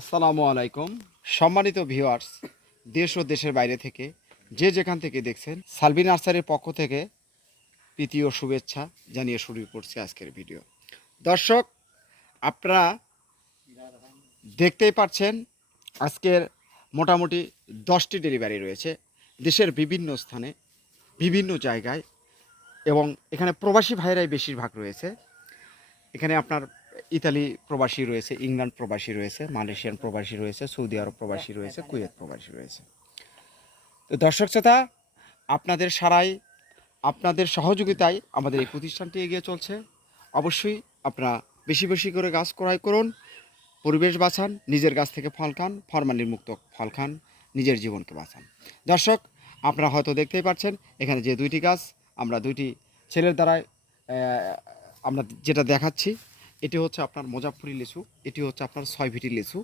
আসসালামু আলাইকুম। সম্মানিত ভিউয়ার্স, দেশ ও দেশের বাইরে থেকে যে যেখান থেকে দেখছেন, সালভি নার্সারির পক্ষ থেকে প্রীতি ও শুভেচ্ছা জানিয়ে শুরু করছি আজকের ভিডিও। দর্শক, আপনারা দেখতেই পাচ্ছেন, আজকের মোটামুটি দশটি ডেলিভারি রয়েছে দেশের বিভিন্ন স্থানে, বিভিন্ন জায়গায় এবং এখানে প্রবাসী ভাইরাই বেশিরভাগ রয়েছে। এখানে আপনার ইতালি প্রবাসী রয়েছে, ইংল্যান্ড প্রবাসী রয়েছে, মালয়েশিয়ান প্রবাসী রয়েছে, সৌদি আরব প্রবাসী রয়েছে, কুয়েত প্রবাসী রয়েছে। তো দর্শক শ্রোতা, আপনাদের সারাই, আপনাদের সহযোগিতায় আমাদের এই প্রতিষ্ঠানটি এগিয়ে চলছে। অবশ্যই আপনারা বেশি বেশি করে গাছ ক্রয় করুন, পরিবেশ বাঁচান, নিজের গাছ থেকে ফল খান, ফরমালিন মুক্ত ফল খান, নিজের জীবনকে বাঁচান। দর্শক, আপনারা হয়তো দেখতেই পাচ্ছেন, এখানে যে দুইটি গাছ, আমরা দুইটি ছেলের দ্বারায় আমরা যেটা দেখাচ্ছি এটি হচ্ছে আপনার মোজাফরি লিচু, এটি হচ্ছে আপনার ছয় ফিটি লিচু।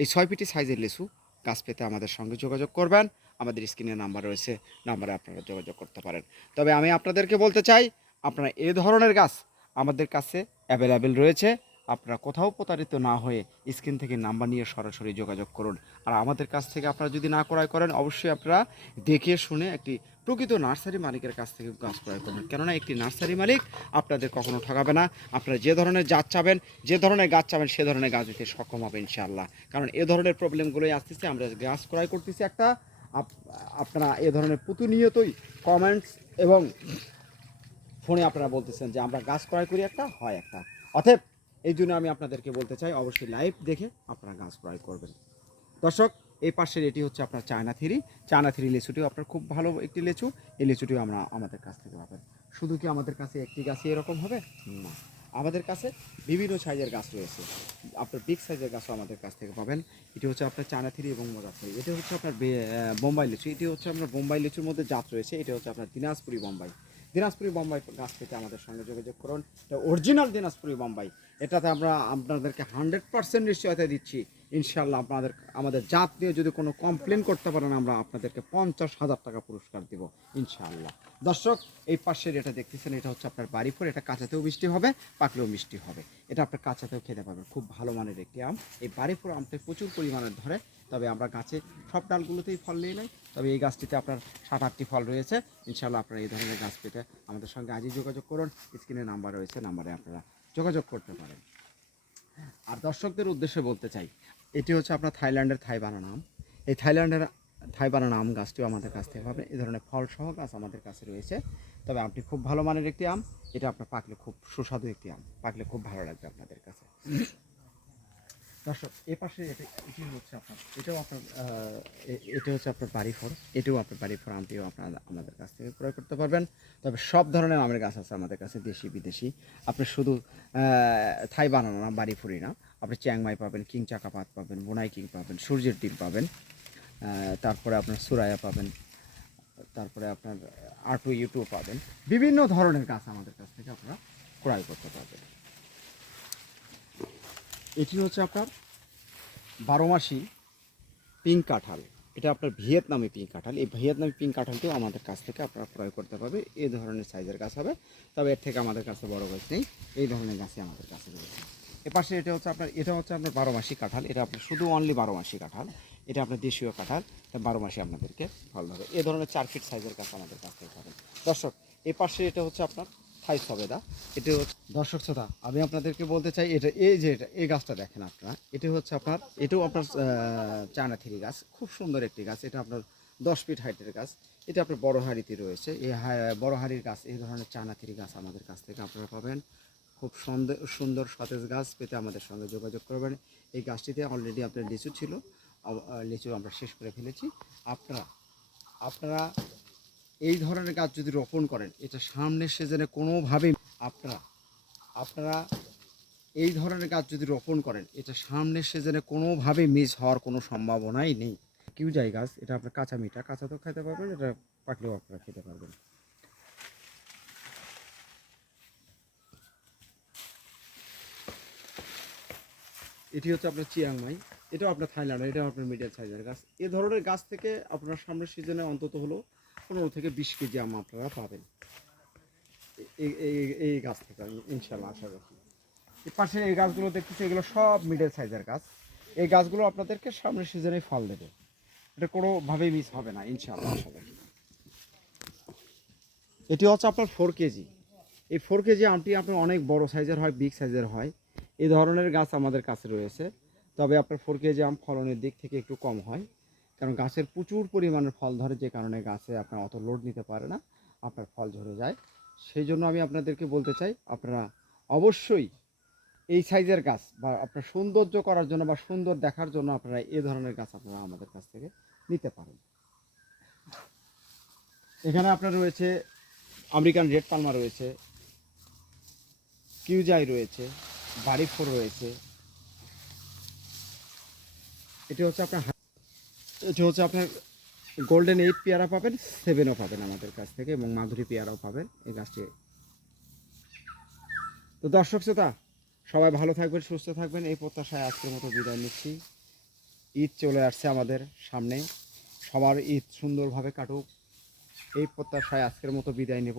এই ছয় ফিটি সাইজের লিচু গাছ পেতে আমাদের সঙ্গে যোগাযোগ করবেন। আমাদের স্ক্রিনে নাম্বার রয়েছে, নাম্বারে আপনারা যোগাযোগ করতে পারেন। তবে আমি আপনাদেরকে বলতে চাই, আপনারা এ ধরনের গাছ আমাদের কাছে অ্যাভেলেবেল রয়েছে। আপনারা কোথাও প্রতারিত না হয়ে স্ক্রিন থেকে নাম্বার নিয়ে সরাসরি যোগাযোগ করুন। আর আমাদের কাছ থেকে আপনারা যদি না ক্রয় করেন, অবশ্যই আপনারা দেখে শুনে একটি প্রকৃত নার্সারি মালিকের কাছ থেকে গাছ ক্রয় করবেন কেননা একটি নার্সারি মালিক আপনাদের কখনো ঠকাবে না। আপনারা যে ধরনের জাত চাবেন, যে ধরনের গাছ চাবেন, সে ধরনের গাছ দিতে সক্ষম হবে ইনশাআল্লাহ। কারণ এ ধরনের প্রবলেমগুলোই আসতেছে, আমরা গাছ ক্রয় করতেছি একটা। আপনারা এ ধরনের প্রতিনিয়তই কমেন্টস এবং ফোনে আপনারা বলতেছেন যে আমরা গাছ ক্রয় করি একটা, হয় একটা। অতএব এই জন্য আমি আপনাদেরকে বলতে চাই, অবশ্যই লাইভ দেখে আপনারা গাছ ক্রয় করবেন। দর্শক, এই পাশের এটি হচ্ছে আপনার চায়না থ্রি। চায়না থ্রি লিচুটিও আপনার খুব ভালো একটি লিচু। এই লিচুটিও আমরা আমাদের কাছ থেকে পাবেন। শুধু কি আমাদের কাছে একটি গাছই এরকম হবে? না। আমাদের কাছে বিভিন্ন সাইজের গাছ রয়েছে। আপনার বিগ সাইজের গাছও আমাদের কাছ থেকে পাবেন। এটি হচ্ছে আপনার চায়না থ্রি এবং মোজাফরি এটি হচ্ছে আপনার বোম্বাই লিচু। এটি হচ্ছে আপনার বোম্বাই লিচুর মধ্যে জাত রয়েছে। এটি হচ্ছে আপনার দিনাজপুরি বোম্বাই। দিনাজপুরি বোম্বাই গাছ থেকে আমাদের সঙ্গে যোগাযোগ করুন। এটা অরিজিনাল দিনাজপুরি বোম্বাই। এটাতে আমরা আপনাদেরকে হান্ড্রেড পার্সেন্ট নিশ্চয়তা দিচ্ছি। ইনশাল্লাহ আপনাদের, আমাদের জাত নিয়ে যদি কোনো কমপ্লেন করতে পারেন, আমরা আপনাদেরকে পঞ্চাশ হাজার টাকা পুরস্কার দেব, ইনশাআল্লাহ। দর্শক, এই পাশের এটা দেখতেছেন, এটা হচ্ছে আপনার বাড়ি ফোর এটা কাঁচাতেও মিষ্টি হবে, পাকলেও মিষ্টি হবে। এটা আপনার কাঁচাতেও খেতে পারবেন, খুব ভালো মানের একটি আম। এই বাড়ি ফোর আমটা প্রচুর পরিমাণে ধরে, তবে আমরা গাছে সব ডালগুলোতেই ফল নিয়ে নেই, তবে এই গাছটিতে আপনার সাত আটটি ফল রয়েছে। ইনশাল্লাহ আপনারা এই ধরনের গাছ পেতে আমাদের সঙ্গে আজই যোগাযোগ করুন। স্ক্রিনে নাম্বার রয়েছে, নাম্বারে আপনারা যোগাযোগ করতে পারেন আর দর্শকদের উদ্দেশ্যে বলতে চাই, এটি হচ্ছে আপনার থাইল্যান্ডের থাই বানানা আম। এই থাইল্যান্ডের থাই আম গাছটিও আমাদের কাছ থেকে পাবেন। এই ধরনের ফল সহ গাছ আমাদের কাছে রয়েছে। তবে আমটি খুব ভালো মানের একটি আম, এটা আপনার পাকলে খুব সুস্বাদু একটি আম। পাকলে খুব ভালো লাগবে আপনাদের কাছে। দর্শক, এ পাশে এটা হচ্ছে আপনার, এটাও আপনার এটা হচ্ছে আপনার বাড়ি ফল এটাও আপনার বাড়ি ফল আমটিও আপনারা, আমাদের কাছ থেকে ক্রয় করতে পারবেন। তবে সব ধরনের আমের গাছ আছে আমাদের কাছে, দেশি, বিদেশি। আপনি শুধু থাই বানানো না, বাড়ি ফুরি না। আপনি চ্যাংমাই পাবেন কিং চাকাপাত পাবেন, বোনাই কিং পাবেন, সূর্যের ডিম পাবেন তারপরে আপনার সুরায়া পাবেন, তারপরে আপনার আটু ইউটু পাবেন। বিভিন্ন ধরনের গাছ আমাদের কাছ থেকে আপনারা ক্রয় করতে পারবেন। এটি হচ্ছে আপনার বারো মাসি পিঙ্ক কাঁঠাল। এটা আপনার ভিয়েতনামি পিঙ্ক কাঁঠাল। এই ভিয়েতনামি পিঙ্ক কাঁঠালটিও আমাদের কাছ থেকে আপনারা ক্রয় করতে পারবে। এই ধরনের সাইজের গাছ হবে। তবে এর থেকে আমাদের কাছে বড় গাছ নেই। এই ধরনের গাছই আমাদের কাছে রয়েছে। এপাশে এটা হচ্ছে আপনার, এটা হচ্ছে আপনার বারো মাসি কাঁঠাল। এটা আপনার শুধু অনলি বারো মাসি কাঁঠাল। এটা আপনার দেশীয় কাঁঠাল। এটা বারো মাসি আপনাদেরকে ফল ধরবে এ ধরনের চার ফিট সাইজের গাছ আমাদের কাছ থেকে পাবেন। দর্শক, এ পাশে এটা হচ্ছে আপনার থাই সবেদা এটা। হচ্ছে দর্শক শ্রোতা, আমি আপনাদেরকে বলতে চাই, এটা এই যে এটা, এই গাছটা দেখেন আপনারা। এটা হচ্ছে আপনার এটাও আপনার চায়না থিরি গাছ। খুব সুন্দর একটি গাছ। এটা আপনার দশ ফিট হাইটের গাছ। এটা আপনার বড় হাড়িতে রয়েছে। এই বড় হাড়ির গাছ, এই ধরনের চায়না থিরি গাছ আমাদের কাছ থেকে আপনারা পাবেন। খুব সুন্দর সুন্দর সতেজ গাছ পেতে আমাদের সঙ্গে যোগাযোগ করবেন। এই গাছটিতে অলরেডি আপনার লিচু ছিল। লিচু আমরা শেষ করে ফেলেছি। আপনারা আপনারা এই ধরনের গাছ যদি রোপণ করেন, এটা সামনের সিজনে কোনোভাবেই আপনারা আপনারা এই ধরনের গাছ যদি রোপণ করেন, এটা সামনের সিজনে কোনোভাবেই মিস হওয়ার কোনো সম্ভাবনাই নেই। কিউ যাই গাছ, এটা আপনার কাঁচা মিঠা, কাঁচা তো খেতে পারবেন, এটা পাকলেও আপনারা খেতে পারবেন। এটি হচ্ছে আপনার চিয়াংমাই এটাও আপনার থাইল্যান্ড এটাও আপনার মিডিয়াম সাইজের গাছ। এ ধরনের গাছ থেকে আপনার সামনের সিজনে অন্তত হলো পনেরো থেকে বিশ কেজি আম আপনারা পাবেন। এই গাছ থেকে আমি ইনশাল্লাহ আশা রাখি। পাশে এই গাছগুলো দেখতেছি, এগুলো সব মিডল সাইজের গাছ। এই গাছগুলো আপনাদেরকে সামনের সিজনে ফল দেবে। এটা কোনোভাবেই মিস হবে না, ইনশাআল্লাহ সবাই এটি হচ্ছে আপনার ফোর কেজি। এই ফোর কেজি আমটি আপনার অনেক বড় সাইজের হয় বিগ সাইজের হয়। এই ধরনের গাছ আমাদের কাছে রয়েছে। তবে আপনার ফোর কেজি আম ফলনের দিক থেকে একটু কম হয়। কারণ গাছের প্রচুর পরিমাণের ফল ধরে যে কারণে গাছে আপনার অত লোড নিতে পারে না, আপনার ফল ঝরে যায়। সেই জন্য আমি আপনাদেরকে বলতে চাই, আপনারা অবশ্যই এই সাইজের গাছ বা আপনার সৌন্দর্য করার জন্য বা সুন্দর দেখার জন্য আপনারা এ ধরনের গাছ আপনারা আমাদের কাছ থেকে নিতে পারেন। এখানে আপনার রয়েছে আমেরিকান রেড পালমা রয়েছে, কিউজাই রয়েছে বাড়ি ফোর রয়েছে। এটি হচ্ছে আপনার এটি হচ্ছে আপনার গোল্ডেন এইট পেয়ারা পাবেন সেভেনও পাবেন আমাদের কাছ থেকে এবং মাধুরী পেয়ারাও পাবেন এই গাছটি। তো দর্শক শ্রোতা, সবাই ভালো থাকবেন, সুস্থ থাকবেন। এই প্রত্যাশায় আজকের মতো বিদায় নিচ্ছি। ঈদ চলে আসছে আমাদের সামনে। সবার ঈদ সুন্দরভাবে কাটুক। এই প্রত্যাশায় আজকের মতো বিদায় নেব।